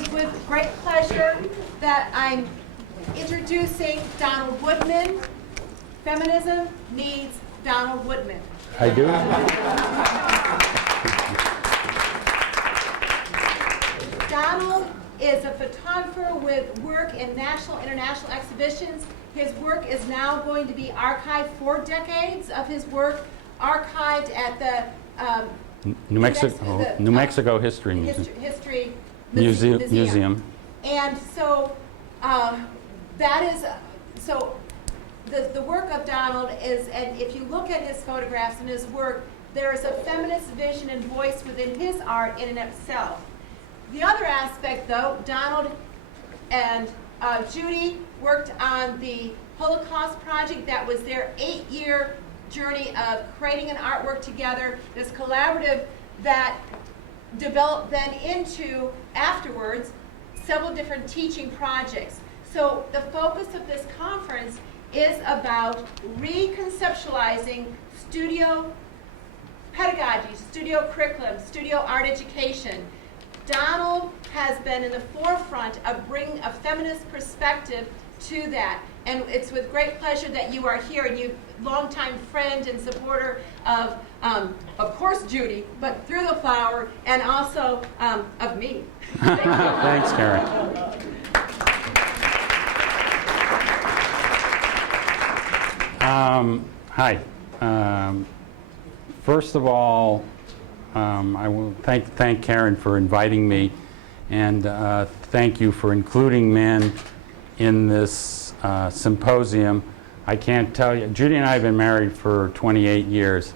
is with great pleasure that I'm introducing Donald Woodman. Feminism needs Donald Woodman. I do. Donald is a photographer with work in national and international exhibitions. His work is now going to be archived, 4 decades of his work archived at the New Mexico History Museum. And so that is, so the work of Donald is, and if you look at his photographs and his work, there is a feminist vision and voice within his art in and of itself. The other aspect, though, Donald and Judy worked on the Holocaust project. That was their 8-year journey of creating an artwork together, this collaborative that developed then into, afterwards, several different teaching projects. So the focus of this conference is about reconceptualizing studio pedagogy, studio curriculum, studio art education. Donald has been in the forefront of bringing a feminist perspective to that. And it's with great pleasure that you are here, and you longtime friend and supporter of course, Judy, but Through the Flower, and also of me. Thanks, Karen. Hi. First of all, I will thank Karen for inviting me, and thank you for including men in this symposium. I can't tell you, Judy and I have been married for 28 years,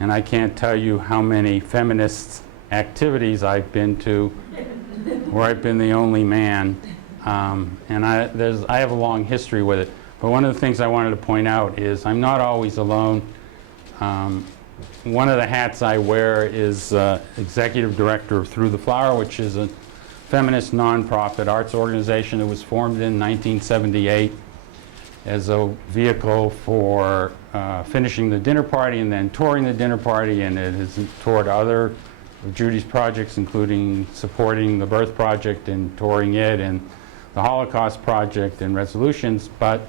and I can't tell you how many feminist activities I've been to where I've been the only man, and I have a long history with it. But one of the things I wanted to point out is I'm not always alone. One of the hats I wear is Executive Director of Through the Flower, which is a feminist nonprofit arts organization that was formed in 1978 as a vehicle for finishing the dinner party and then touring the dinner party, and it has toured other of Judy's projects, including supporting the Birth Project and touring it, and the Holocaust Project and Resolutions. But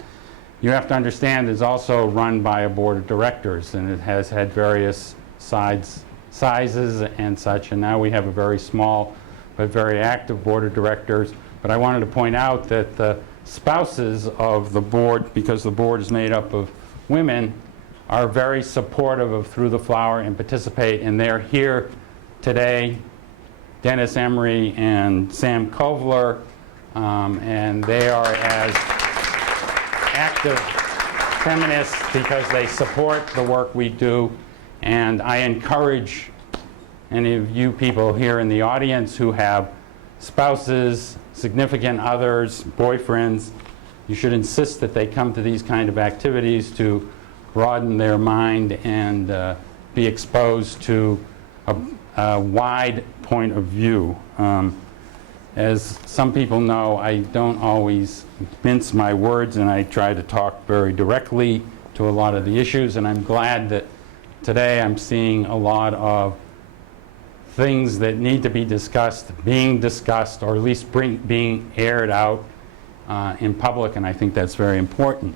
you have to understand it's also run by a board of directors, and it has had various sizes and such, and now we have a very small but very active board of directors. But I wanted to point out that the spouses of the board, because the board is made up of women, are very supportive of Through the Flower and participate, and they're here today, Dennis Emery and Sam Kovler, and they are as active feminists because they support the work we do. And I encourage any of you people here in the audience who have spouses, significant others, boyfriends, you should insist that they come to these kind of activities to broaden their mind and be exposed to a wide point of view. As some people know, I don't always mince my words, and I try to talk very directly to a lot of the issues, and I'm glad that today I'm seeing a lot of things that need to be discussed, being discussed, or at least being aired out in public, and I think that's very important.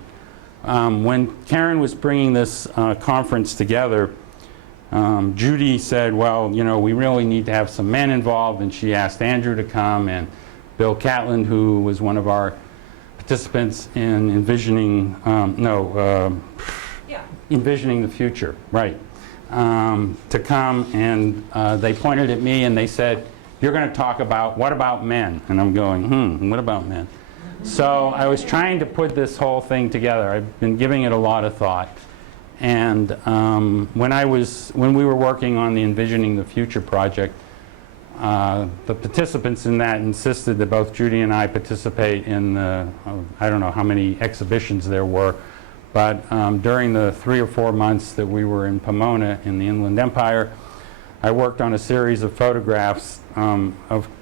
When Karen was bringing this conference together, Judy said, well, you know, we really need to have some men involved, and she asked Andrew to come, and Bill Catlin, who was one of our participants in envisioning, envisioning the future, right, to come, and they pointed at me and they said, you're going to talk about, what about men? And I'm going, what about men? So I was trying to put this whole thing together. I've been giving it a lot of thought. And when we were working on the Envisioning the Future project, the participants in that insisted that both Judy and I participate in the, I don't know how many exhibitions there were, but during the 3 or 4 months that we were in Pomona in the Inland Empire, I worked on a series of photographs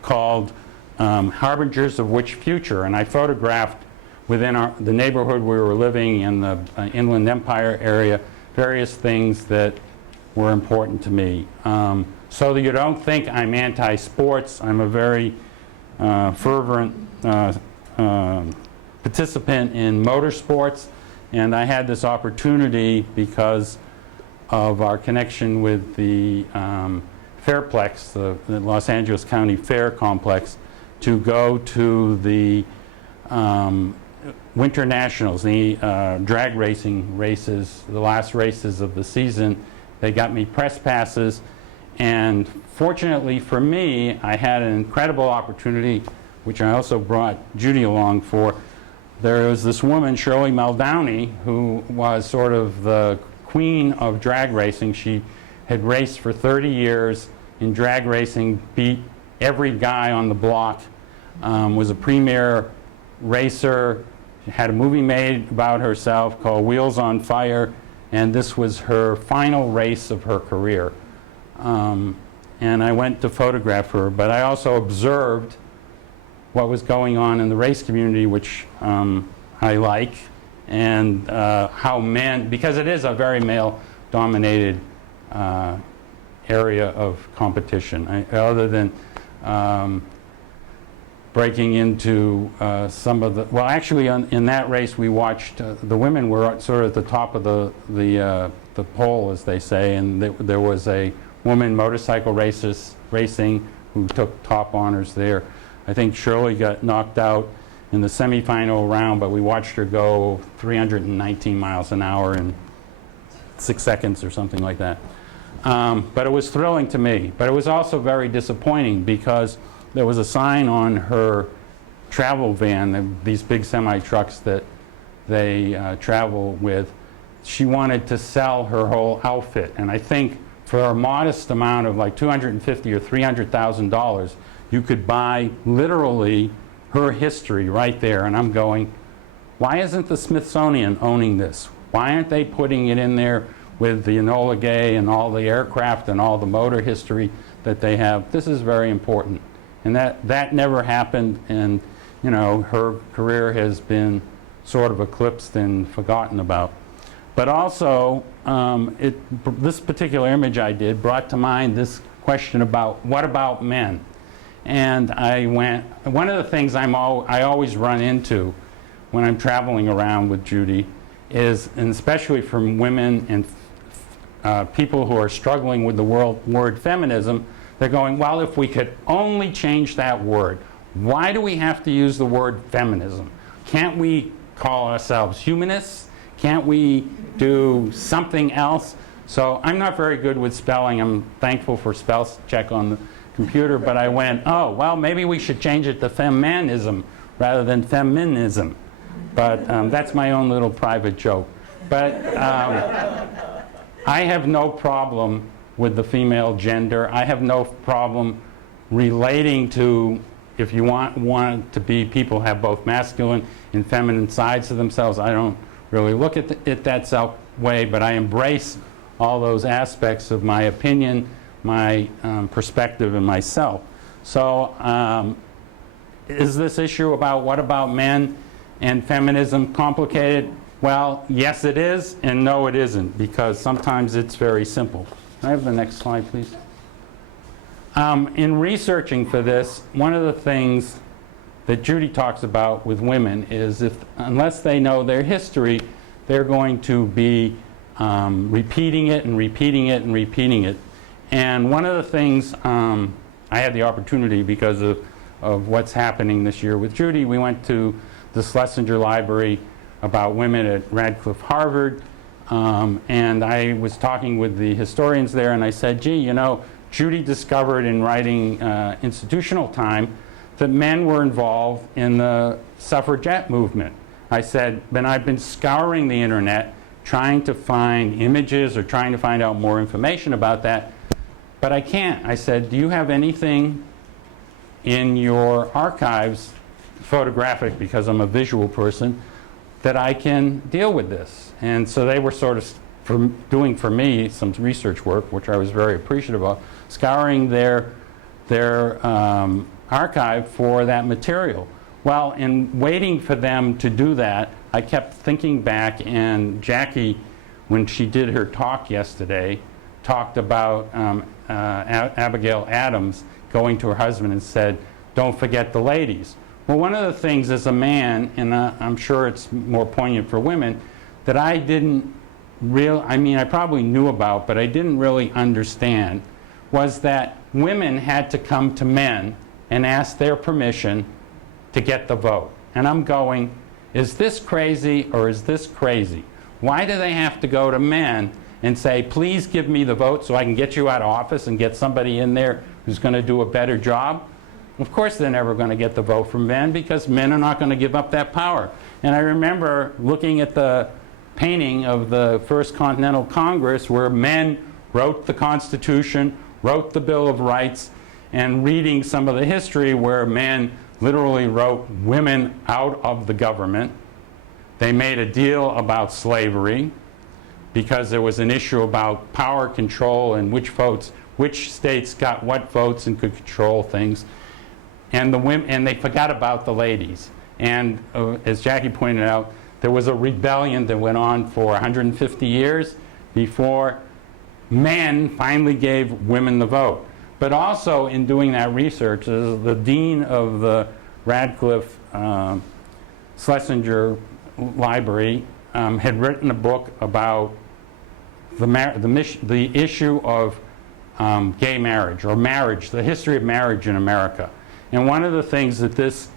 called Harbingers of Which Future, and I photographed within the neighborhood we were living in the Inland Empire area, various things that were important to me. So that you don't think I'm anti-sports, I'm a very fervent participant in motorsports, and I had this opportunity because of our connection with the Fairplex, the Los Angeles County Fair Complex, to go to the Winter Nationals, the drag racing races, the last races of the season. They got me press passes, and fortunately for me, I had an incredible opportunity, which I also brought Judy along for. There was this woman, Shirley Muldowney, who was sort of the queen of drag racing. She had raced for 30 years in drag racing, beat every guy on the block, was a premier racer, had a movie made about herself called Wheels on Fire, and this was her final race of her career. And I went to photograph her, but I also observed what was going on in the race community, which I like, and how men, because it is a very male-dominated area of competition. Other than breaking into some of the, well, actually in that race we watched, the women were sort of at the top of the pole, as they say, and there was a woman motorcycle racing who took top honors there. I think Shirley got knocked out in the semifinal round, but we watched her go 319 miles an hour in 6 seconds or something like that. But it was thrilling to me. But it was also very disappointing because there was a sign on her travel van, these big semi-trucks that they travel with. She wanted to sell her whole outfit. And I think for a modest amount of like $250,000 or $300,000, you could buy literally her history right there. And I'm going, why isn't the Smithsonian owning this? Why aren't they putting it in there with the Enola Gay and all the aircraft and all the motor history that they have? This is very important. And that never happened, and you know, her career has been sort of eclipsed and forgotten about. But also, this particular image I did brought to mind this question about, what about men? And I went, one of the things I always run into when I'm traveling around with Judy is, and especially from women and people who are struggling with the word feminism, they're going, well, if we could only change that word, why do we have to use the word feminism? Can't we call ourselves humanists? Can't we do something else? So I'm not very good with spelling. I'm thankful for spell check on the computer, but I went, oh, well, maybe we should change it to feminism rather than feminism. But that's my own little private joke. But I have no problem with the female gender. I have no problem relating to, if you want to be, people have both masculine and feminine sides to themselves. I don't really look at it that way, but I embrace all those aspects of my opinion, my perspective, and myself. So is this issue about what about men and feminism complicated? Well, yes it is, and no it isn't, because sometimes it's very simple. Can I have the next slide, please? In researching for this, one of the things that Judy talks about with women is unless they know their history, they're going to be repeating it and repeating it and repeating it. And one of the things, I had the opportunity because of what's happening this year with Judy. We went to the Schlesinger Library about women at Radcliffe Harvard, and I was talking with the historians there, and I said, gee, you know, Judy discovered in writing Institutional Time that men were involved in the suffragette movement. I said, but I've been scouring the internet trying to find images or trying to find out more information about that, but I can't. I said, do you have anything in your archives, photographic, because I'm a visual person, that I can deal with this? And so they were sort of doing for me some research work, which I was very appreciative of, scouring their archive for that material. Well, in waiting for them to do that, I kept thinking back, and Jackie, when she did her talk yesterday, talked about Abigail Adams going to her husband and said, don't forget the ladies. Well, one of the things as a man, and I'm sure it's more poignant for women, that I didn't I mean, I probably knew about, but I didn't really understand, was that women had to come to men and ask their permission to get the vote. And I'm going, is this crazy or is this crazy? Why do they have to go to men and say, please give me the vote so I can get you out of office and get somebody in there who's going to do a better job? Of course they're never going to get the vote from men, because men are not going to give up that power. And I remember looking at the painting of the First Continental Congress where men wrote the Constitution, wrote the Bill of Rights, and reading some of the history where men literally wrote women out of the government. They made a deal about slavery because there was an issue about power control and which states got what votes and could control things. And they forgot about the ladies. And as Jackie pointed out, there was a rebellion that went on for 150 years before men finally gave women the vote. But also in doing that research, the dean of the Radcliffe Schlesinger Library had written a book about the issue of gay marriage, or marriage, the history of marriage in America. And one of the things that this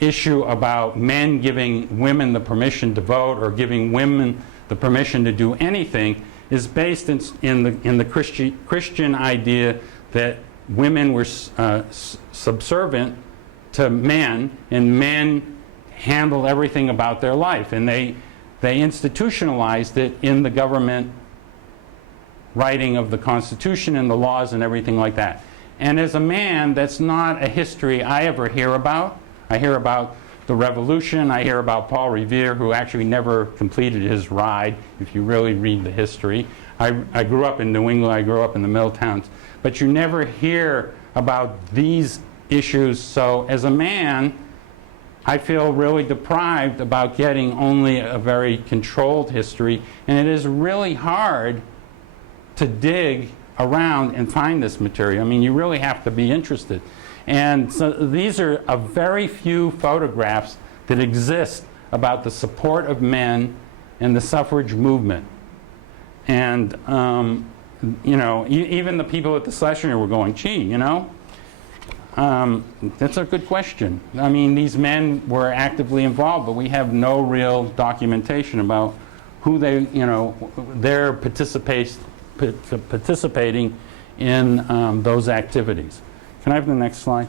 issue about men giving women the permission to vote or giving women the permission to do anything is based in the Christian idea that women were subservient to men, and men handled everything about their life. And they institutionalized it in the government writing of the Constitution and the laws and everything like that. And as a man, that's not a history I ever hear about. I hear about the Revolution. I hear about Paul Revere, who actually never completed his ride, if you really read the history. I grew up in New England. I grew up in the mill towns. But you never hear about these issues. So as a man, I feel really deprived about getting only a very controlled history. And it is really hard to dig around and find this material. I mean, you really have to be interested. And so these are a very few photographs that exist about the support of men in the suffrage movement. And, you know, even the people at the Schlesinger were going, gee, you know, that's a good question. I mean, these men were actively involved, but we have no real documentation about who they, you know, their participating in those activities. Can I have the next slide?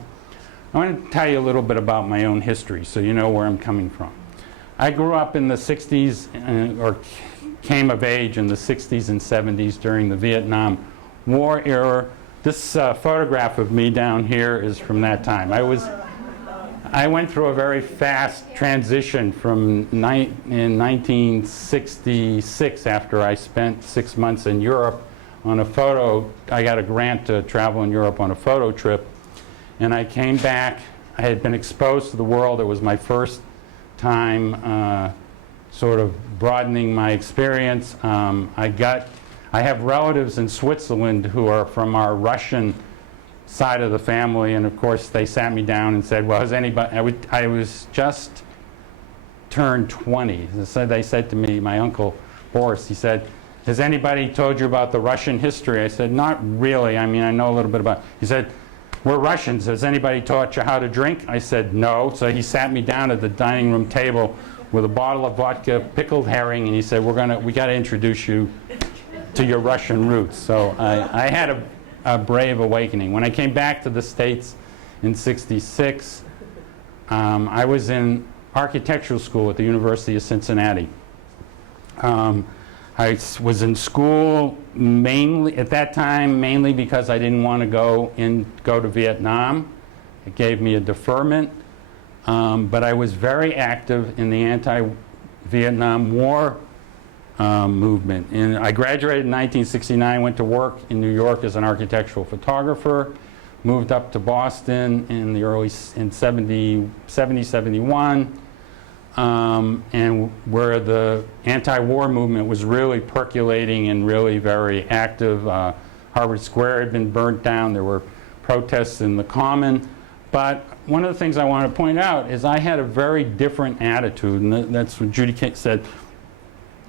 I want to tell you a little bit about my own history so you know where I'm coming from. I grew up in the 60s, or came of age in the 60s and 70s during the Vietnam War era. This photograph of me down here is from that time. I went through a very fast transition from in 1966, after I spent 6 months in Europe on a photo. I got a grant to travel in Europe on a photo trip, and I came back. I had been exposed to the world. It was my first time sort of broadening my experience. I have relatives in Switzerland who are from our Russian side of the family, and of course they sat me down and said, well, has anybody, I was just turned 20. So they said to me, my uncle Boris, he said, has anybody told you about the Russian history? I said, not really. I mean, I know a little bit about it. He said, we're Russians. Has anybody taught you how to drink? I said, no. So he sat me down at the dining room table with a bottle of vodka, pickled herring, and he said, we got to introduce you to your Russian roots. So I had a brave awakening. When I came back to the States in '66, I was in architectural school at the University of Cincinnati. I was in school mainly, at that time, mainly because I didn't want to go to Vietnam. It gave me a deferment. But I was very active in the anti-Vietnam War movement. And I graduated in 1969, went to work in New York as an architectural photographer, moved up to Boston in the 70, 71. And where the anti-war movement was really percolating and really very active. Harvard Square had been burnt down. There were protests in the Common. But one of the things I want to point out is I had a very different attitude, and that's what Judy said,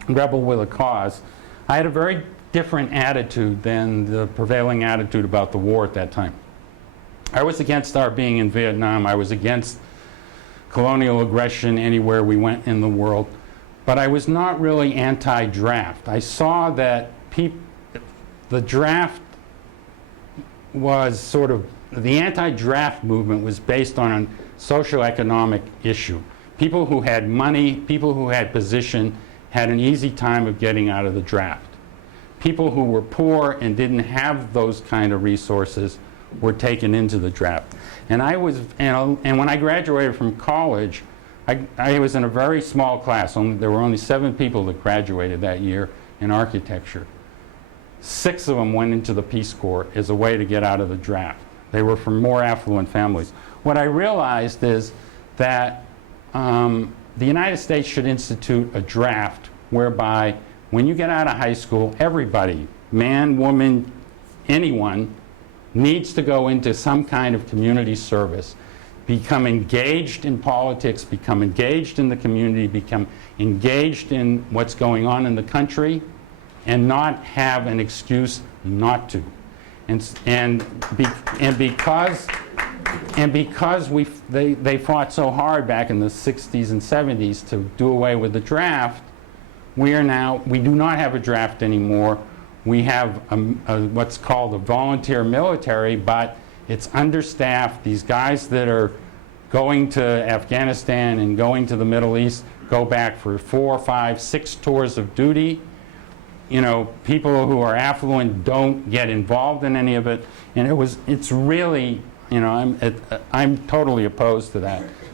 rebel with a cause. I had a very different attitude than the prevailing attitude about the war at that time. I was against our being in Vietnam. I was against colonial aggression anywhere we went in the world. But I was not really anti-draft. I saw that the draft was sort of, the anti-draft movement was based on a socioeconomic issue. People who had money, people who had position, had an easy time of getting out of the draft. People who were poor and didn't have those kind of resources were taken into the draft. And when I graduated from college, I was in a very small class. There were only 7 people that graduated that year in architecture. 6 of them went into the Peace Corps as a way to get out of the draft. They were from more affluent families. What I realized is that the United States should institute a draft whereby when you get out of high school, everybody, man, woman, anyone, needs to go into some kind of community service, become engaged in politics, become engaged in the community, become engaged in what's going on in the country, and not have an excuse not to. Because they fought so hard back in the 60s and 70s to do away with the draft, we do not have a draft anymore. We have what's called a volunteer military, but it's understaffed. These guys that are going to Afghanistan and going to the Middle East go back for 4, 5, 6 tours of duty. You know, people who are affluent don't get involved in any of it, and it's really, you know, I'm totally opposed to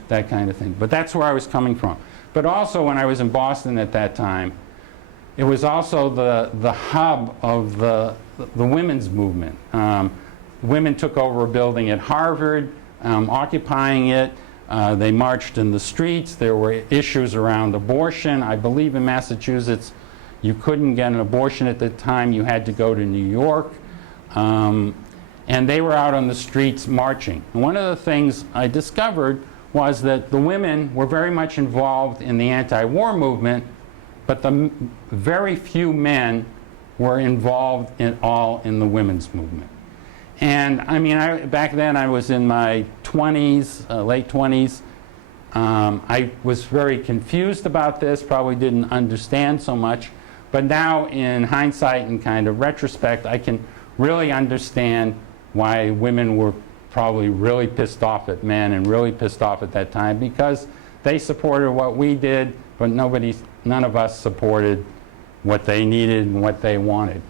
that kind of thing. But that's where I was coming from. But also when I was in Boston at that time, it was also the hub of the women's movement. Women took over a building at Harvard, occupying it. They marched in the streets. There were issues around abortion. I believe in Massachusetts, you couldn't get an abortion at the time. You had to go to New York. And they were out on the streets marching. And one of the things I discovered was that the women were very much involved in the anti-war movement, but the very few men were involved in the women's movement. And I mean, back then I was in my 20s, late 20s. I was very confused about this, probably didn't understand so much. But now in hindsight and kind of retrospect, I can really understand why women were probably really pissed off at men and really pissed off at that time, because they supported what we did, but none of us supported what they needed and what they wanted.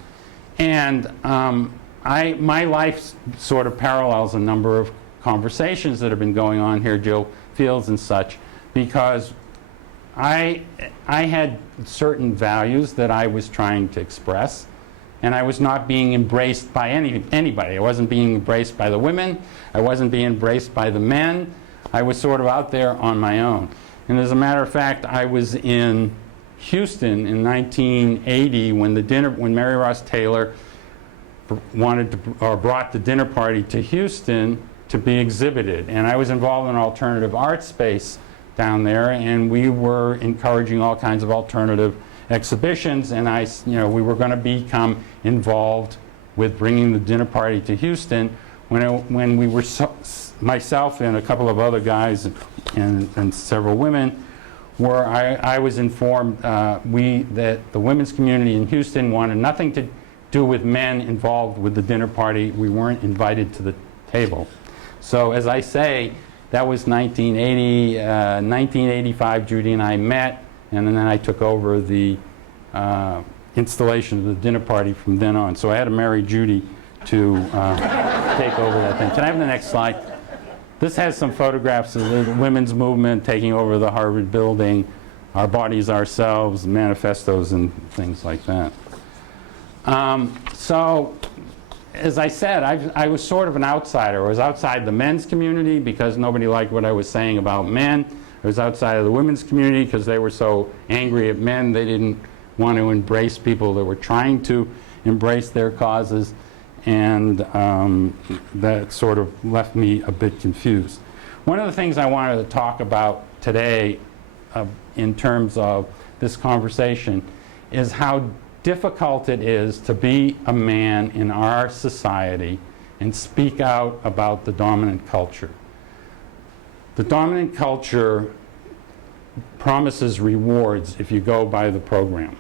And my life sort of parallels a number of conversations that have been going on here, Jill Fields and such, because I had certain values that I was trying to express, and I was not being embraced by anybody. I wasn't being embraced by the women. I wasn't being embraced by the men. I was sort of out there on my own. And as a matter of fact, I was in Houston in 1980 when Mary Ross Taylor brought the dinner party to Houston to be exhibited. And I was involved in an alternative art space down there, and we were encouraging all kinds of alternative exhibitions, and we were going to become involved with bringing the dinner party to Houston when we were myself and a couple of other guys and several women I was informed that the women's community in Houston wanted nothing to do with men involved with the dinner party. We weren't invited to the table. So as I say, that was 1980, 1985, Judy and I met, and then I took over the installation of the dinner party from then on. So I had to marry Judy to take over that thing. Can I have the next slide? This has some photographs of the women's movement taking over the Harvard building, Our Bodies, Ourselves, manifestos, and things like that. So, as I said, I was sort of an outsider. I was outside the men's community because nobody liked what I was saying about men. I was outside of the women's community because they were so angry at men. They didn't want to embrace people that were trying to embrace their causes. and that sort of left me a bit confused. One of the things I wanted to talk about today in terms of this conversation is how difficult it is to be a man in our society and speak out about the dominant culture. The dominant culture promises rewards if you go by the program.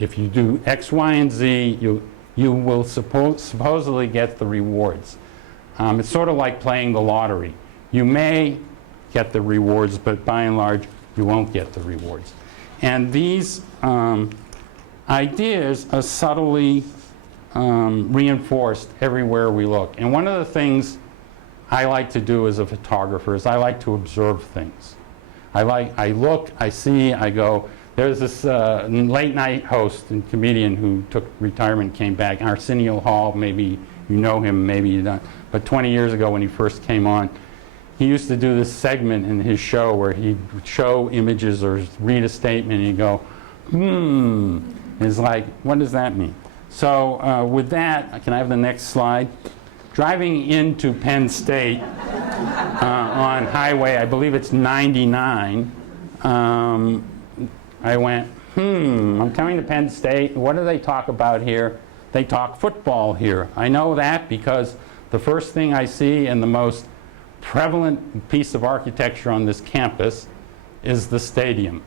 If you do X, Y, and Z, you will supposedly get the rewards. It's sort of like playing the lottery. You may get the rewards, but by and large, you won't get the rewards. And these ideas are subtly reinforced everywhere we look. And one of the things I like to do as a photographer is I like to observe things. I look, I see, I go. There's this late night host and comedian who took retirement, came back, Arsenio Hall, maybe you know him, maybe you don't. But 20 years ago when he first came on, he used to do this segment in his show where he'd show images or read a statement and he'd go, It's like, what does that mean? So with that, can I have the next slide? Driving into Penn State on highway, I believe it's 99, I went, I'm coming to Penn State. What do they talk about here? They talk football here. I know that because the first thing I see and the most prevalent piece of architecture on this campus is the stadium.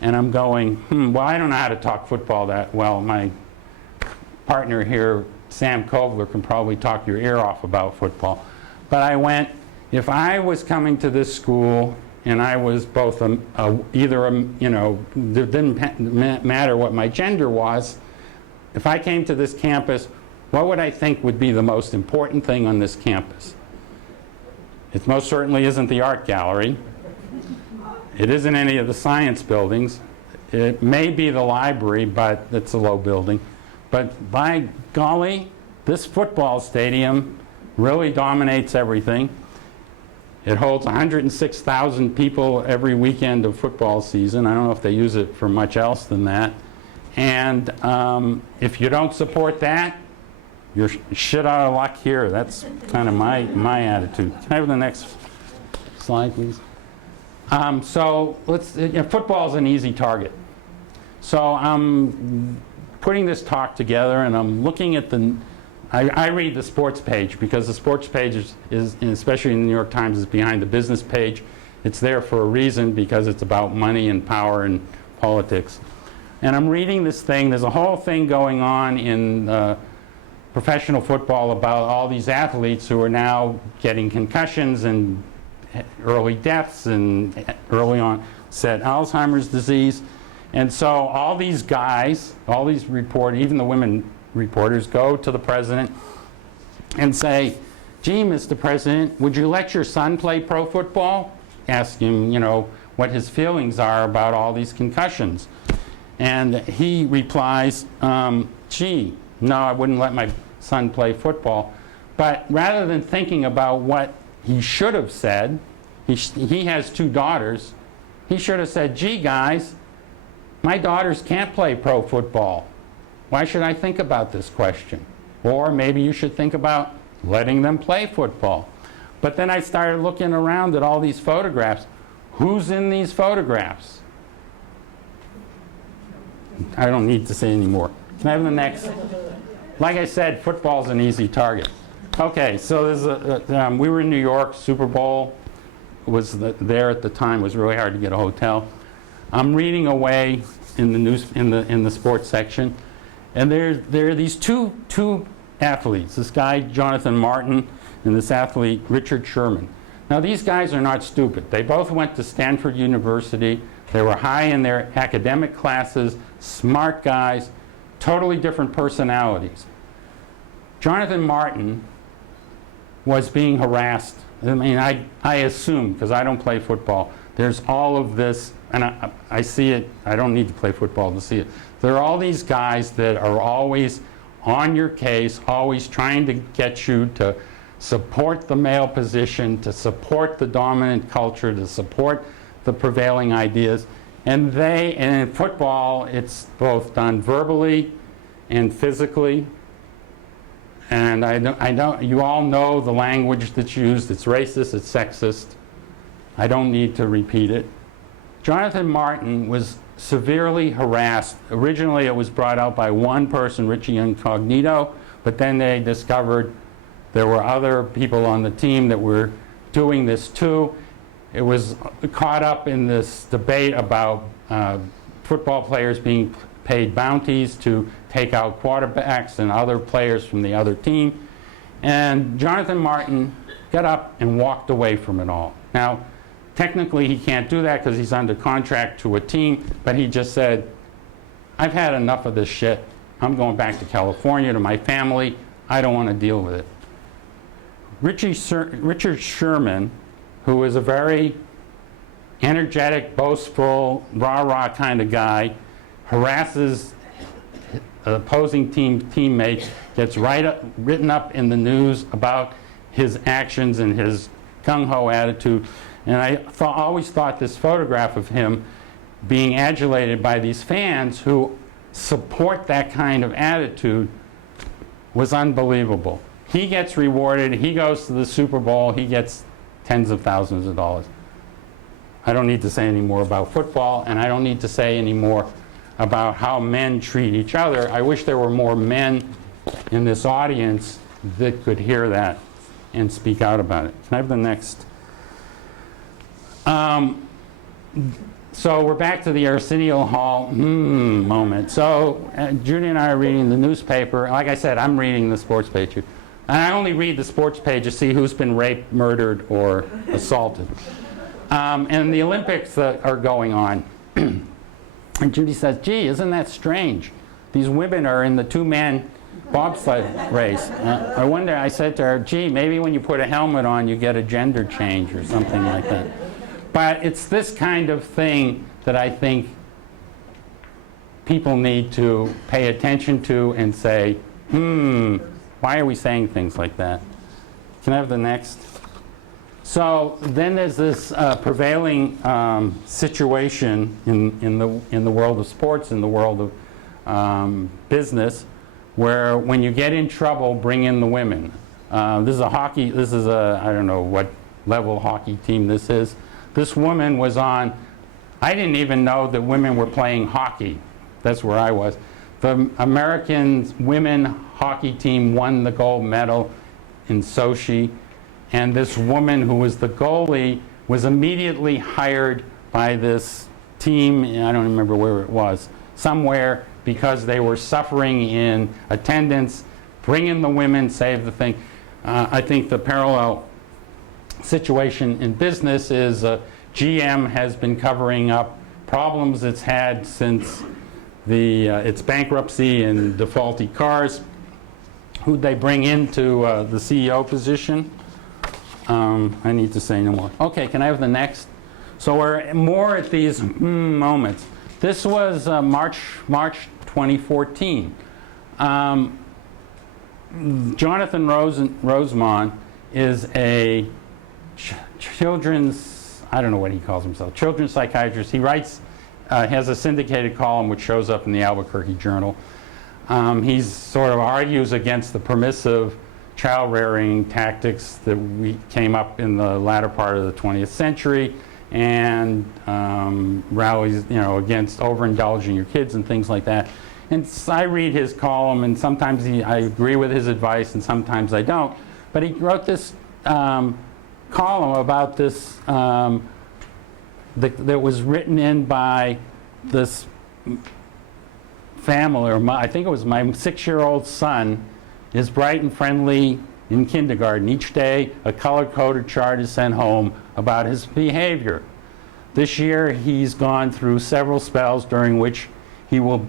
And I'm going, well, I don't know how to talk football that well. My partner here, Sam Kovler, can probably talk your ear off about football. But I went, if I was coming to this school and I was both it didn't matter what my gender was, if I came to this campus, what would I think would be the most important thing on this campus? It most certainly isn't the art gallery. It isn't any of the science buildings. It may be the library, but it's a low building. But by golly, this football stadium really dominates everything. It holds 106,000 people every weekend of football season. I don't know if they use it for much else than that. And if you don't support that, you're shit out of luck here. That's kind of my attitude. Can I have the next slide, please? So football is an easy target. So I'm putting this talk together and I'm looking at I read the sports page because the sports page is, especially in the New York Times, is behind the business page. It's there for a reason because it's about money and power and politics. And I'm reading this thing. There's a whole thing going on in professional football about all these athletes who are now getting concussions and early deaths and early onset Alzheimer's disease. And so all these guys, all these reporters, even the women reporters, go to the president and say, gee, Mr. President, would you let your son play pro football? Ask him, what his feelings are about all these concussions. And he replies, gee, no, I wouldn't let my son play football. But rather than thinking about what he should have said, he has 2 daughters, he should have said, gee, guys, my daughters can't play pro football. Why should I think about this question? Or maybe you should think about letting them play football. But then I started looking around at all these photographs. Who's in these photographs? I don't need to say any more. Can I have the next? Like I said, football's an easy target. Okay, so there's we were in New York. Super Bowl was there at the time. It was really hard to get a hotel. I'm reading away in the news in the sports section, and there are these two athletes. This guy Jonathan Martin and this athlete Richard Sherman. Now these guys are not stupid. They both went to Stanford University. They were high in their academic classes, smart guys, totally different personalities. Jonathan Martin was being harassed. I mean, I assume, because I don't play football, there's all of this, and I see it. I don't need to play football to see it. There are all these guys that are always on your case, always trying to get you to support the male position, to support the dominant culture, to support the prevailing ideas. And in football, it's both done verbally and physically. And I don't, you all know the language that's used. It's racist, it's sexist. I don't need to repeat it. Jonathan Martin was severely harassed. Originally, it was brought out by one person, Richie Incognito, but then they discovered there were other people on the team that were doing this too. It was caught up in this debate about football players being paid bounties to take out quarterbacks and other players from the other team. And Jonathan Martin got up and walked away from it all. Now, technically he can't do that because he's under contract to a team, but he just said, I've had enough of this shit. I'm going back to California to my family. I don't want to deal with it. Richard Sherman, who is a very energetic, boastful, rah-rah kind of guy, harasses opposing teammates, gets written up in the news about his actions and his gung-ho attitude. And I always thought this photograph of him being adulated by these fans who support that kind of attitude was unbelievable. He gets rewarded, he goes to the Super Bowl, he gets tens of thousands of dollars. I don't need to say any more about football, and I don't need to say any more about how men treat each other. I wish there were more men in this audience that could hear that and speak out about it. Can I have the next? So we're back to the Arsenio Hall moment. So Judy and I are reading the newspaper. Like I said, I'm reading the sports page. And I only read the sports page to see who's been raped, murdered, or assaulted. And the Olympics are going on. And Judy says, gee, isn't that strange? These women are in the two-man bobsled race. I wonder, I said to her, gee, maybe when you put a helmet on, you get a gender change or something like that. But it's this kind of thing that I think people need to pay attention to and say, why are we saying things like that? Can I have the next? So then there's this prevailing situation in the world of sports, in the world of business, where when you get in trouble, bring in the women. This is a I don't know what level hockey team this is. This woman was on, I didn't even know that women were playing hockey. That's where I was. The American women hockey team won the gold medal in Sochi. And this woman who was the goalie was immediately hired by this team, I don't remember where it was, somewhere, because they were suffering in attendance. Bring in the women, save the thing. I think the parallel situation in business is GM has been covering up problems it's had since its bankruptcy and defaulty cars. Who'd they bring into the CEO position? I need to say no more. Okay, can I have the next? So we're more at these moments. This was March 2014. Jonathan Rosemont is a children's, I don't know what he calls himself, children's psychiatrist. He writes, has a syndicated column which shows up in the Albuquerque Journal. He sort of argues against the permissive child rearing tactics that we came up in the latter part of the 20th century and rallies, against overindulging your kids and things like that. And so I read his column, and sometimes I agree with his advice and sometimes I don't. But he wrote this column about this that was written in by this family, or I think it was my 6-year-old son, is bright and friendly in kindergarten. Each day, a color-coded chart is sent home about his behavior. This year, he's gone through several spells during which he will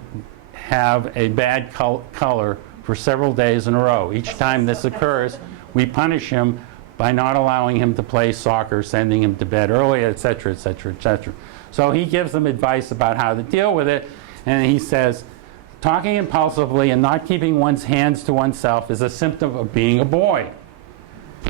have a bad color for several days in a row. Each time this occurs, we punish him by not allowing him to play soccer, sending him to bed early, etc., etc., etc. So he gives them advice about how to deal with it, and he says, talking impulsively and not keeping one's hands to oneself is a symptom of being a boy.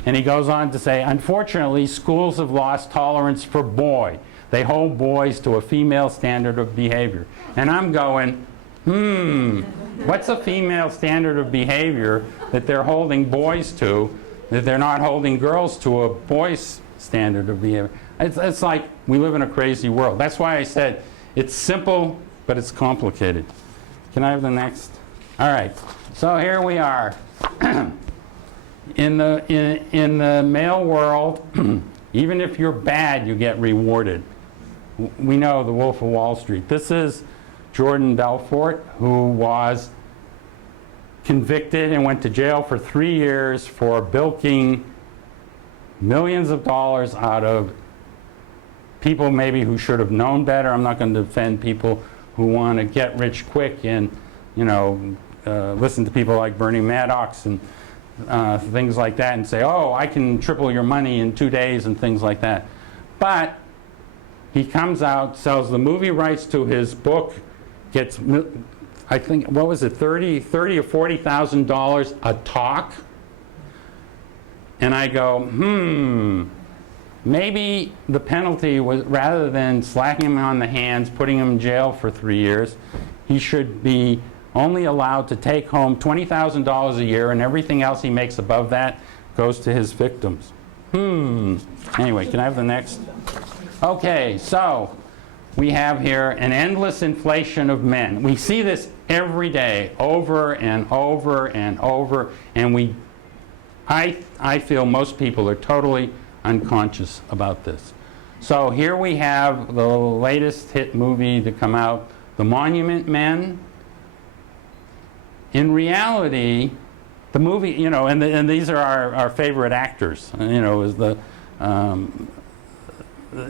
And he goes on to say, unfortunately, schools have lost tolerance for boy. They hold boys to a female standard of behavior. And I'm going, What's a female standard of behavior that they're holding boys to, that they're not holding girls to a boy's standard of behavior? It's like we live in a crazy world. That's why I said it's simple, but it's complicated. Can I have the next? All right. So here we are. In the male world, even if you're bad, you get rewarded. We know the Wolf of Wall Street. This is Jordan Belfort, who was convicted and went to jail for 3 years for bilking millions of dollars out of people maybe who should have known better. I'm not going to defend people who want to get rich quick and, you know, listen to people like Bernie Maddox and things like that and say, oh, I can triple your money in 2 days and things like that. But he comes out, sells the movie rights to his book, gets, I think, what was it, $30,000 or $40,000 a talk? And I go, maybe the penalty was, rather than slacking him on the hands, putting him in jail for 3 years, he should be only allowed to take home $20,000 a year, and everything else he makes above that goes to his victims. Anyway, can I have the next? Okay, so we have here an endless inflation of men. We see this every day, over and over and over, and I feel most people are totally unconscious about this. So here we have the latest hit movie to come out, The Monument Men. In reality, the movie, you know, and these are our favorite actors. You know, is the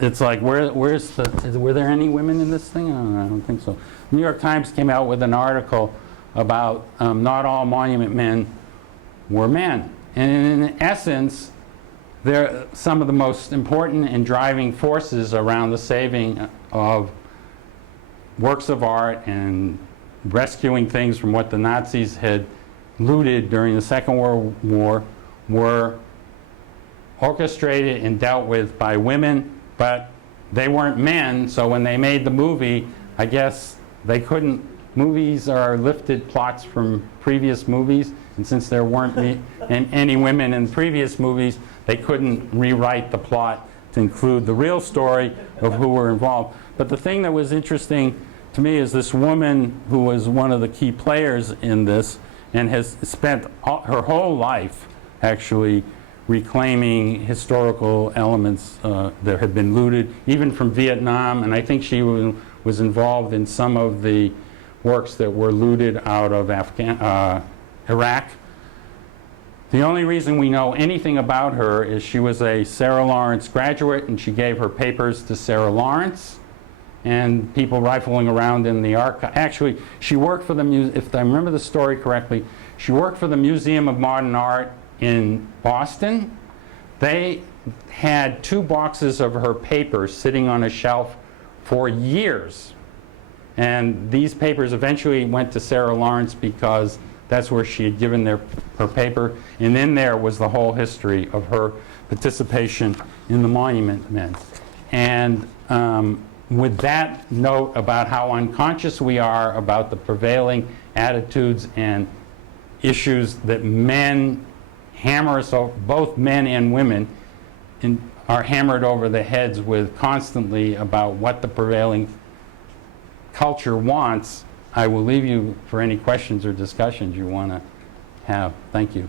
it's like were there any women in this thing? I don't think so. New York Times came out with an article about not all monument men were men, and in essence, they're some of the most important and driving forces around the saving of works of art and rescuing things from what the Nazis had looted during the Second World War were orchestrated and dealt with by women, but they weren't men, so when they made the movie, I guess they couldn't. Movies are lifted plots from previous movies, and since there weren't any women in previous movies, they couldn't rewrite the plot to include the real story of who were involved. But the thing that was interesting to me is this woman who was one of the key players in this and has spent her whole life actually reclaiming historical elements that had been looted, even from Vietnam, and I think she was involved in some of the works that were looted out of Iraq. The only reason we know anything about her is she was a Sarah Lawrence graduate, and she gave her papers to Sarah Lawrence, and people rifling around in the archive. Actually, she worked for the if I remember the story correctly, she worked for the Museum of Modern Art in Boston. They had 2 boxes of her papers sitting on a shelf for years. And these papers eventually went to Sarah Lawrence because that's where she had given her paper. And in there was the whole history of her participation in the Monument Men. And with that note about how unconscious we are about the prevailing attitudes and issues that men hammer us over, both men and women, are hammered over the heads with constantly about what the prevailing culture wants, I will leave you for any questions or discussions you want to have. Thank you.